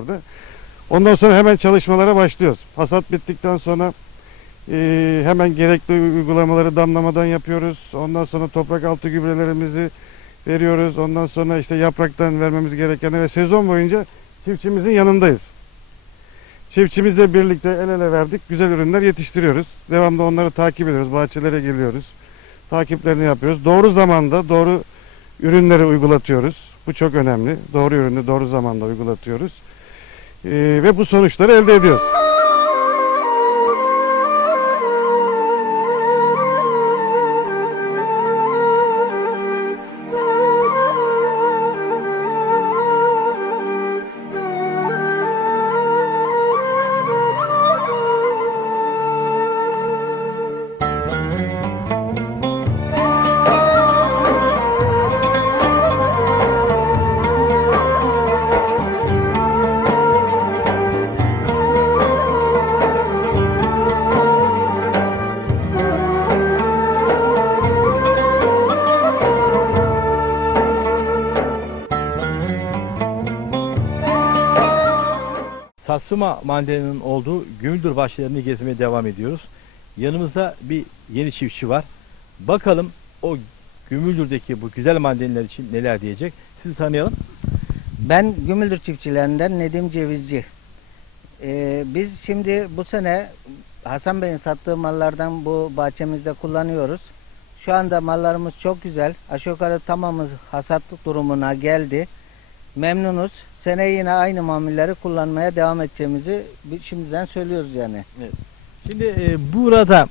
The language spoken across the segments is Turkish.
orada. Ondan sonra hemen çalışmalara başlıyoruz. Hasat bittikten sonra e, hemen gerekli uygulamaları damlamadan yapıyoruz. Ondan sonra toprak altı gübrelerimizi veriyoruz. Ondan sonra işte yapraktan vermemiz gerekenleri ve sezon boyunca çiftçimizin yanındayız. Çiftçimizle birlikte el ele verdik. Güzel ürünler yetiştiriyoruz. Devamlı onları takip ediyoruz. Bahçelere geliyoruz. Takiplerini yapıyoruz. Doğru zamanda doğru ürünleri uygulatıyoruz. Bu çok önemli. Doğru ürünü doğru zamanda uygulatıyoruz. Ee, ve bu sonuçları elde ediyoruz. Satsuma mandalinin olduğu Gümüldür bahçelerini gezmeye devam ediyoruz. Yanımızda bir yeni çiftçi var. Bakalım o Gümüldür'deki bu güzel mandalinler için neler diyecek. Sizi tanıyalım. Ben Gümüldür çiftçilerinden Nedim Cevizci. Ee, biz şimdi bu sene Hasan Bey'in sattığı mallardan bu bahçemizde kullanıyoruz. Şu anda mallarımız çok güzel. Aşağı yukarı tamamı hasat durumuna geldi. Memnunuz. Seneye yine aynı mamulleri kullanmaya devam edeceğimizi şimdiden söylüyoruz yani. Şimdi e, burada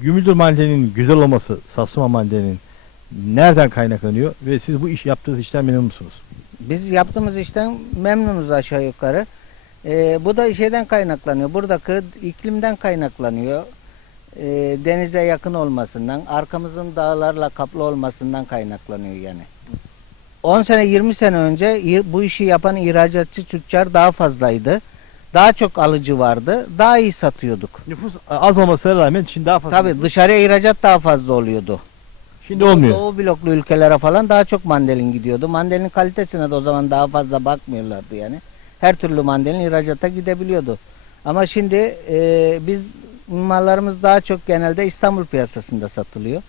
Gümüldür mandalinin güzel olması Satsuma mandalinin nereden kaynaklanıyor ve siz bu iş yaptığınız işten memnun musunuz? Biz yaptığımız işten memnunuz aşağı yukarı. Ee, bu da şeyden kaynaklanıyor. Buradaki iklimden kaynaklanıyor. Ee, denize yakın olmasından, arkamızın dağlarla kaplı olmasından kaynaklanıyor yani. 10 sene 20 sene önce bu işi yapan ihracatçı tüccar daha fazlaydı. Daha çok alıcı vardı. Daha iyi satıyorduk. Nüfus az olmasına rağmen şimdi daha fazla. Tabii dışarıya ihracat daha fazla oluyordu. Şimdi olmuyor. Doğu bloklu ülkelere falan daha çok mandalin gidiyordu. Mandalin kalitesine de o zaman daha fazla bakmıyorlardı yani. Her türlü mandalin ihracata gidebiliyordu. Ama şimdi e, biz mallarımız daha çok genelde İstanbul piyasasında satılıyor.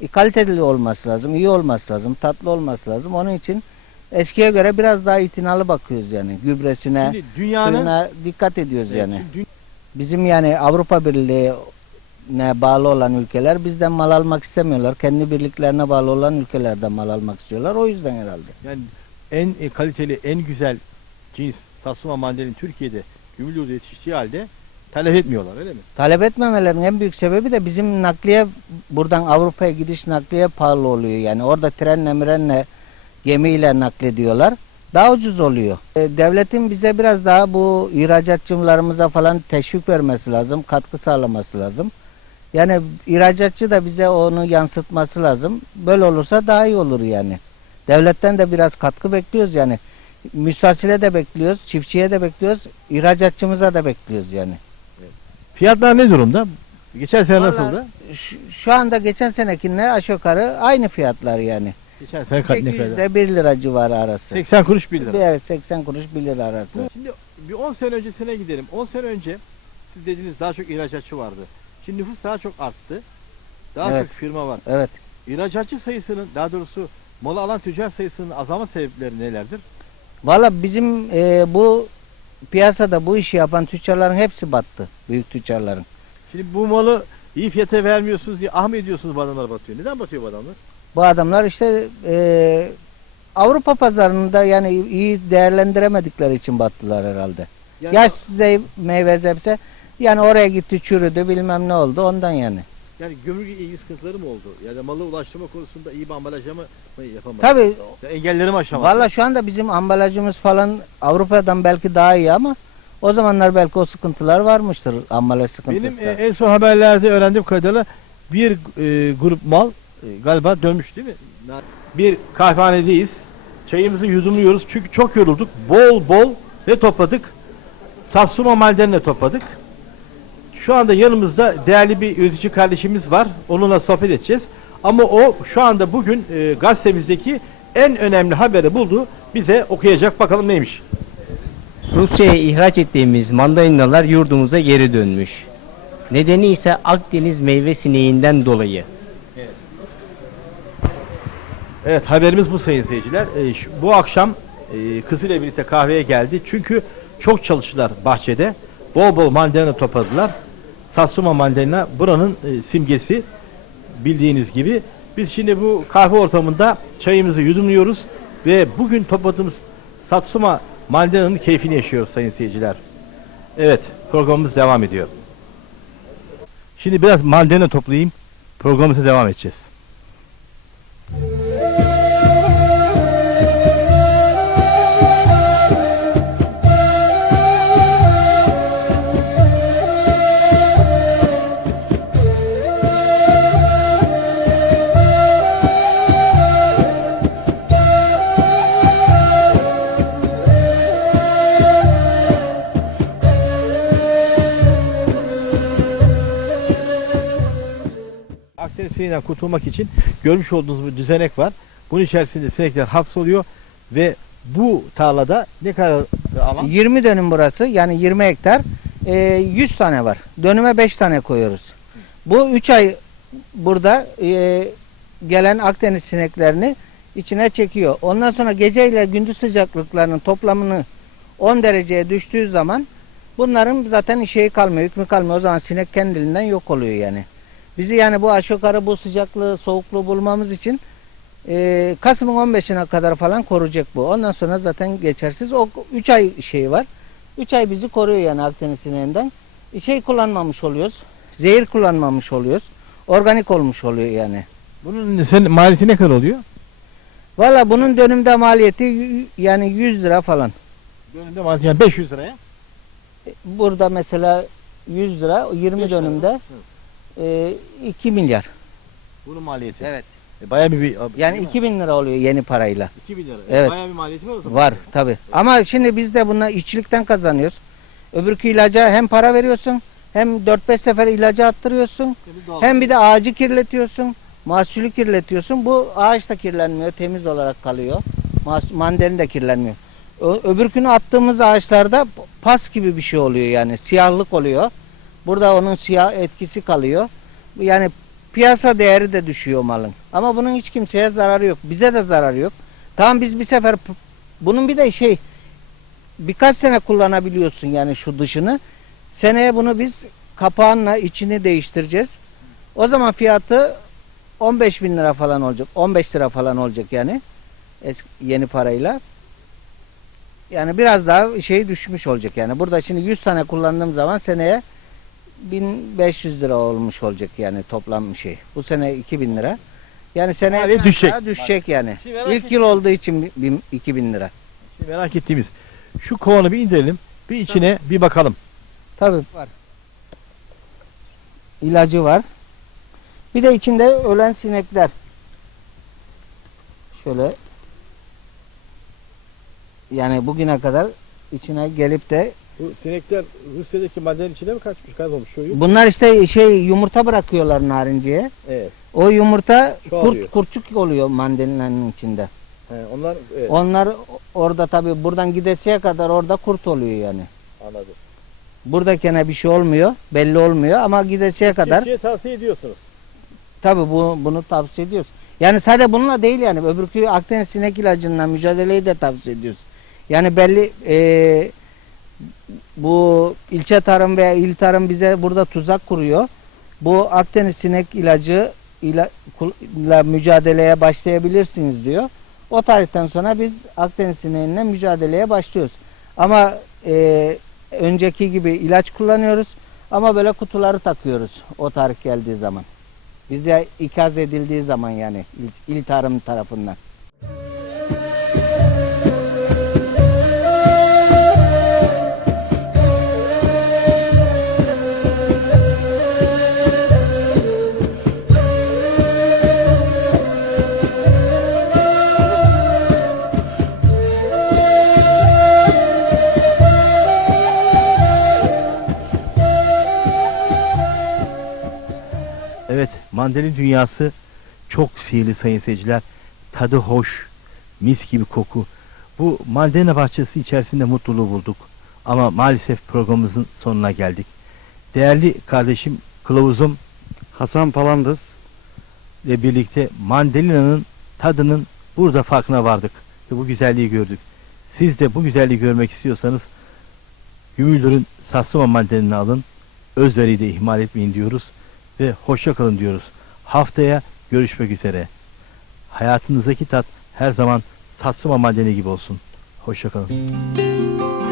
E, kaliteli olması lazım, iyi olması lazım, tatlı olması lazım. Onun için eskiye göre biraz daha itinalı bakıyoruz yani. Gübresine, Şimdi dünyanın suyuna dikkat ediyoruz Evet, yani. Bizim yani Avrupa Birliği'ne bağlı olan ülkeler bizden mal almak istemiyorlar. Kendi birliklerine bağlı olan ülkelerden mal almak istiyorlar. O yüzden herhalde. Yani en e, kaliteli, en güzel cins Satsuma mandalin Türkiye'de Gümüldür'de yetiştiği halde talep etmiyorlar öyle mi? Talep etmemelerinin en büyük sebebi de bizim nakliye buradan Avrupa'ya gidiş nakliye pahalı oluyor. Yani orada trenle mirenle gemiyle naklediyorlar. Daha ucuz oluyor. E, Devletin bize biraz daha bu ihracatçılarımıza falan teşvik vermesi lazım, katkı sağlaması lazım. Yani ihracatçı da bize onu yansıtması lazım. Böyle olursa daha iyi olur yani. Devletten de biraz katkı bekliyoruz yani. Müstahsile de bekliyoruz, çiftçiye de bekliyoruz, ihracatçımıza da bekliyoruz yani. Fiyatlar ne durumda? Geçen sene Vallahi nasıldı? Şu, şu anda geçen senekinle aşağı yukarı aynı fiyatlar yani. Geçen sene kaç ne kadar? 800 1 lira civarı arası. 80 kuruş 1 lira. Evet 80 kuruş 1 lira arası. Şimdi bir 10 sene öncesine gidelim. 10 sene önce siz dediniz daha çok ihracatçı vardı. Şimdi nüfus daha çok arttı. Daha Evet. çok firma var. Evet. İhracatçı sayısının daha doğrusu malı alan tüccar sayısının azalma sebepleri nelerdir? Valla bizim e, bu piyasada bu işi yapan tüccarların hepsi battı. Büyük tüccarların. Şimdi bu malı iyi fiyata vermiyorsunuz diye ah mı ediyorsunuz bu adamlar batıyor. Neden batıyor bu adamlar? Bu adamlar işte e, Avrupa pazarında yani iyi değerlendiremedikleri için battılar herhalde. Yani, Yaş zey- meyve zebze yani oraya gitti çürüdü bilmem ne oldu ondan yani. Yani gömülge ilgi sıkıntıları mı oldu? Yani malı ulaştırma konusunda iyi bir ambalajlama mı yapamadı? Tabii Ya engelleri mi aşamadı? Valla şu anda bizim ambalajımız falan Avrupa'dan belki daha iyi ama o zamanlar belki o sıkıntılar varmıştır ambalaj sıkıntısı. Benim e, en son haberlerde öğrendiğim kadarıyla bir e, grup mal e, galiba dönmüş değil mi? Bir kahvehanedeyiz. Çayımızı yudumluyoruz çünkü çok yorulduk. Bol bol ne topladık? Satsuma maldenle topladık. Şu anda yanımızda değerli bir üretici kardeşimiz var. Onunla sohbet edeceğiz. Ama o şu anda bugün e, gazetemizdeki en önemli haberi buldu. Bize okuyacak. Bakalım neymiş? Rusya'ya ihraç ettiğimiz mandalinalar yurdumuza geri dönmüş. Nedeni ise Akdeniz meyve sineğinden dolayı. Evet haberimiz bu sayın seyirciler. Ee, şu- bu akşam e, kızıyla birlikte kahveye geldi. Çünkü çok çalıştılar bahçede. Bol bol mandalina topladılar. Satsuma mandalina buranın e, simgesi bildiğiniz gibi. Biz şimdi bu kahve ortamında çayımızı yudumluyoruz ve bugün topladığımız Satsuma mandalina'nın keyfini yaşıyoruz sayın seyirciler. Evet programımız devam ediyor. Şimdi biraz mandalina toplayayım. Programımıza devam edeceğiz. Akdeniz sineğinden kurtulmak için görmüş olduğunuz bir düzenek var. Bunun içerisinde sinekler hapsoluyor ve bu tarlada ne kadar alan? 20 dönüm burası yani 20 hektar e, 100 tane var. Dönüme 5 tane koyuyoruz. Bu 3 ay burada e, gelen Akdeniz sineklerini içine çekiyor. Ondan sonra gece ile gündüz sıcaklıklarının toplamını 10 dereceye düştüğü zaman bunların zaten şeyi kalmıyor, hükmü kalmıyor. O zaman sinek kendiliğinden yok oluyor yani. Bizi yani bu aşağı yukarı bu sıcaklığı, soğukluğu bulmamız için e, Kasım'ın 15'ine kadar falan koruyacak bu. Ondan sonra zaten geçersiz. O 3 ay şeyi var. 3 ay bizi koruyor yani Akdeniz sineğinden. Şey kullanmamış oluyoruz. Zehir kullanmamış oluyoruz. Organik olmuş oluyor yani. Bunun senin maliyeti ne kadar oluyor? Valla bunun dönümde maliyeti yani 100 lira falan. Dönümde maliyeti yani 500 liraya. E, Burada mesela 100 lira 20 Beş lira. E, 2 milyar. Bunun maliyeti. Evet. E, bayağı bir, bir Yani değil mi? 2000 lira oluyor yeni parayla. 2000 lira. E, Evet. Bayağı bir maliyeti var o zaman. Var tabi. Ama şimdi biz de buna işçilikten kazanıyoruz. Öbürkü ilaca hem para veriyorsun hem 4-5 sefer ilacı attırıyorsun. Doğal. Hem bir de ağacı kirletiyorsun. Mahsulü kirletiyorsun. Bu ağaç da kirlenmiyor. Temiz olarak kalıyor. Mas- Mandalin de kirlenmiyor. Ö- öbürkünü attığımız ağaçlarda pas gibi bir şey oluyor yani. Siyahlık oluyor. Burada onun siyah etkisi kalıyor. Yani piyasa değeri de düşüyor malın. Ama bunun hiç kimseye zararı yok. Bize de zararı yok. Tamam biz bir sefer bunun bir de şey birkaç sene kullanabiliyorsun yani şu dışını. Seneye bunu biz kapağınla içini değiştireceğiz. O zaman fiyatı 15 bin lira falan olacak. 15 lira falan olacak yani. Eski, yeni parayla. Yani biraz daha şey düşmüş olacak yani. Burada şimdi 100 tane kullandığım zaman seneye 1500 lira olmuş olacak yani toplam şey. Bu sene 2000 lira. Yani seneye biraz düşecek. daha düşecek yani. Şimdi merak İlk yıl olduğu için bin- 2000 lira. Şimdi merak ettiğimiz şu kovanı bir indirelim. Bir içine bir bakalım. Tabii var. İlacı var. Bir de içinde ölen sinekler. Şöyle yani bugüne kadar içine gelip de Bu sinekler Rusya'daki madenin içine mi kaçmış kaybolmuş şu yok? bunlar işte şey yumurta bırakıyorlar narinciye. Evet. O yumurta Çoğalıyor. kurt kurçuk oluyor mandalinanın içinde. He, onlar evet, Onlar orada tabii buradan gidesiye kadar orada kurt oluyor yani. anladım. Buradakine bir şey olmuyor, belli olmuyor ama gidesiye kadar Çiftçiye tavsiye ediyorsunuz. Tabii bu, bunu tavsiye ediyoruz. Yani sadece bununla değil yani. Öbürkü Akdeniz sinek ilacından mücadeleyi de tavsiye ediyoruz. Yani belli eee, bu ilçe tarım veya il tarım bize burada tuzak kuruyor. Bu Akdeniz sinek ilacı ile mücadeleye başlayabilirsiniz diyor. O tarihten sonra biz Akdeniz sineğinle mücadeleye başlıyoruz. Ama eee, önceki gibi ilaç kullanıyoruz. Ama böyle kutuları takıyoruz o tarih geldiği zaman. Bize ikaz edildiği zaman yani il, il tarım tarafından. Mandalin dünyası çok sihirli sayın seyirciler. Tadı hoş, mis gibi koku. Bu mandalina bahçesi içerisinde mutluluğu bulduk. Ama maalesef programımızın sonuna geldik. Değerli kardeşim kılavuzum Hasan Palandız. ile birlikte mandalina'nın tadının burada farkına vardık ve bu güzelliği gördük. Siz de bu güzelliği görmek istiyorsanız Gümüldür'ün Sassuma mandalini alın. Özveriyi de ihmal etmeyin diyoruz ve hoşça kalın diyoruz. Haftaya görüşmek üzere. Hayatınızdaki tat her zaman Satsuma mandalini gibi olsun. Hoşça kalın.